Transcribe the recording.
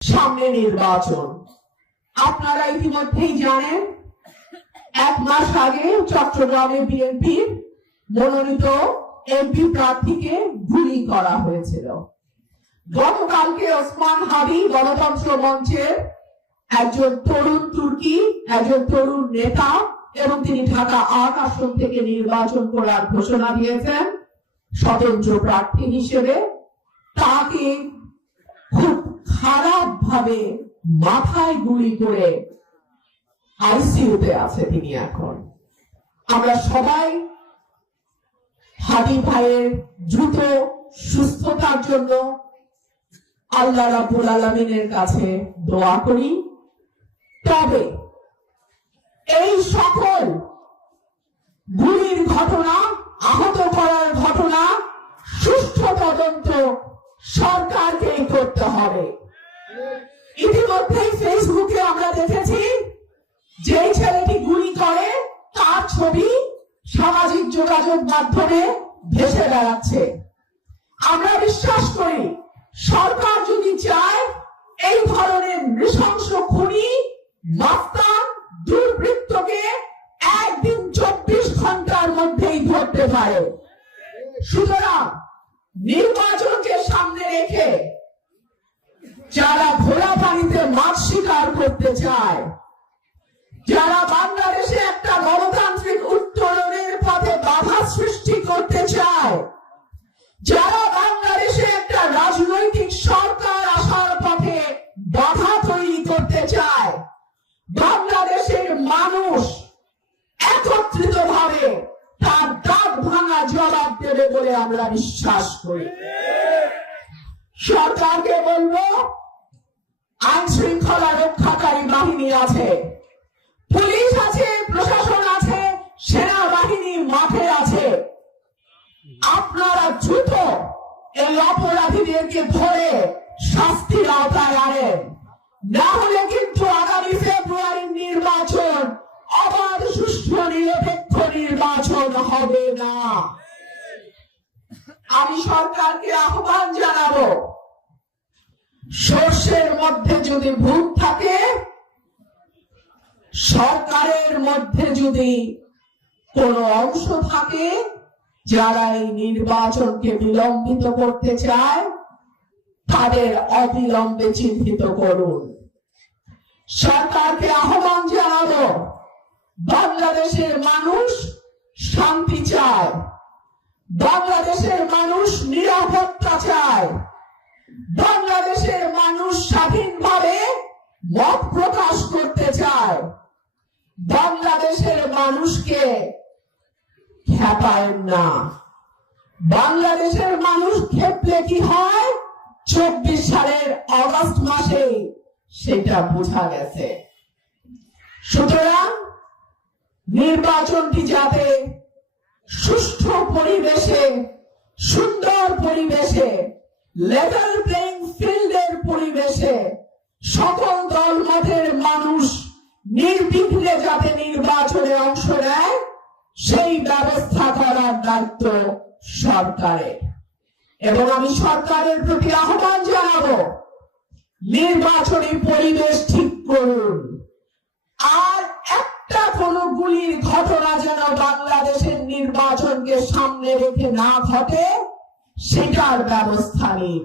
সামনে নির্বাচন। আপনারা ইতিমধ্যেই জানেন 1 মাস আগে চট্টগ্রামে বিএনপির মনোনীত এমপি প্রার্থীকে গুলি করা হয়েছিল। গতকালকে ওসমান হাদি গণতন্ত্র মঞ্চের একজন তরুণ তুর্কি, একজন তরুণ নেতা, এবং তিনি ঢাকা 8 আসন থেকে নির্বাচন করার ঘোষণা দিয়েছেন স্বতন্ত্র প্রার্থী হিসেবে। তাকে খুব খারাপ ভাবে মাথায় গুলি করে আইসিইউতে আছে তিনি এখন। আমরা সবাই হাদি ভাইয়ের দ্রুত সুস্থতার জন্য আল্লাহ রাব্বুল আলামিনের কাছে দোয়া করি। তবে এই সকল গুলির ঘটনা, আহত করার ঘটনা সুষ্ঠু তদন্ত সরকারকেই করতে হবে। ইতিমধ্যেই ফেসবুকে আমরা দেখেছি যে ছেলেটি গুলি করে তার ছবি সামাজিক যোগাযোগ মাধ্যমে ভেসে বেড়াচ্ছে। আমরা বিশ্বাস করি সরকার যদি চায় এই ধরনের নৃশংস খুনি, মাস্তান, দুর্বৃত্তকে একদিন 24 ঘন্টার মধ্যেই ধরতে পারে। সুতরাং নির্বাচনকে সামনে রেখে যারা ঘোলা পানিতে মাছ শিকার করতে চায়, যারা বাংলাদেশে একটা গণতান্ত্রিক উত্তরণের পথে বাধা সৃষ্টি করতে চায়, যারা বাংলাদেশে একটা রাজনৈতিক সরকার আসার পথে বাধা তৈরি করতে চায়, বাংলাদেশের মানুষ একত্রিত ভাবে তার দাঁত ভাঙা জবাব দেবে বলে আমরা বিশ্বাস করি। সরকারকে বলবো, আইন শৃঙ্খলা রক্ষাকারী বাহিনী আছে, পুলিশ আছে, প্রশাসন আছে, সেনাবাহিনী মাঠে আছে। আপনারা দ্রুত এই অপরাধীদেরকে ধরে শাস্তির আওতায় আনেন, না হলে কিন্তু আগামী ফেব্রুয়ারির নির্বাচন অবাধ, সুষ্ঠু, নিরপেক্ষ নির্বাচন হবে না। আমি সরকারকে আহ্বান জানাবো, সর্ষের মধ্যে যদি ভূত থাকে, সরকারের মধ্যে যদি কোনো অংশ থাকে যারা এই নির্বাচনকে বিলম্বিত করতে চায়, তাদের অবিলম্বে চিহ্নিত করুন। সরকারকে আহ্বান জানাবো, বাংলাদেশের মানুষ শান্তি চায়, বাংলাদেশের মানুষ নিরাপত্তা চায়, বাংলাদেশের মানুষ স্বাধীনভাবে মত প্রকাশ করতে চায়। বাংলাদেশের মানুষকে খেপায়েন না। বাংলাদেশের মানুষ খেপলে কি হয় 24 সালের অগাস্ট মাসে সেটা বোঝা গেছে। সুতরাং নির্বাচনটি যাতে সুষ্ঠু পরিবেশে, সুন্দর পরিবেশে, লেভেল প্লেইং ফিল্ডের পরিবেশে সকল দল মতের মানুষ নির্বিঘ্নে যাতে নির্বাচনে অংশ নেয়, সেই ব্যবস্থা করার দায়িত্ব সরকারের। এবং আমি সরকারের প্রতি আহ্বান জানাবো, নির্বাচনী পরিবেশ ঠিক করুন। আর একটা কোনো গুলির ঘটনা যেন বাংলাদেশের নির্বাচনকে সামনে রেখে না ঘটে, সেটার ব্যবস্থা নিন।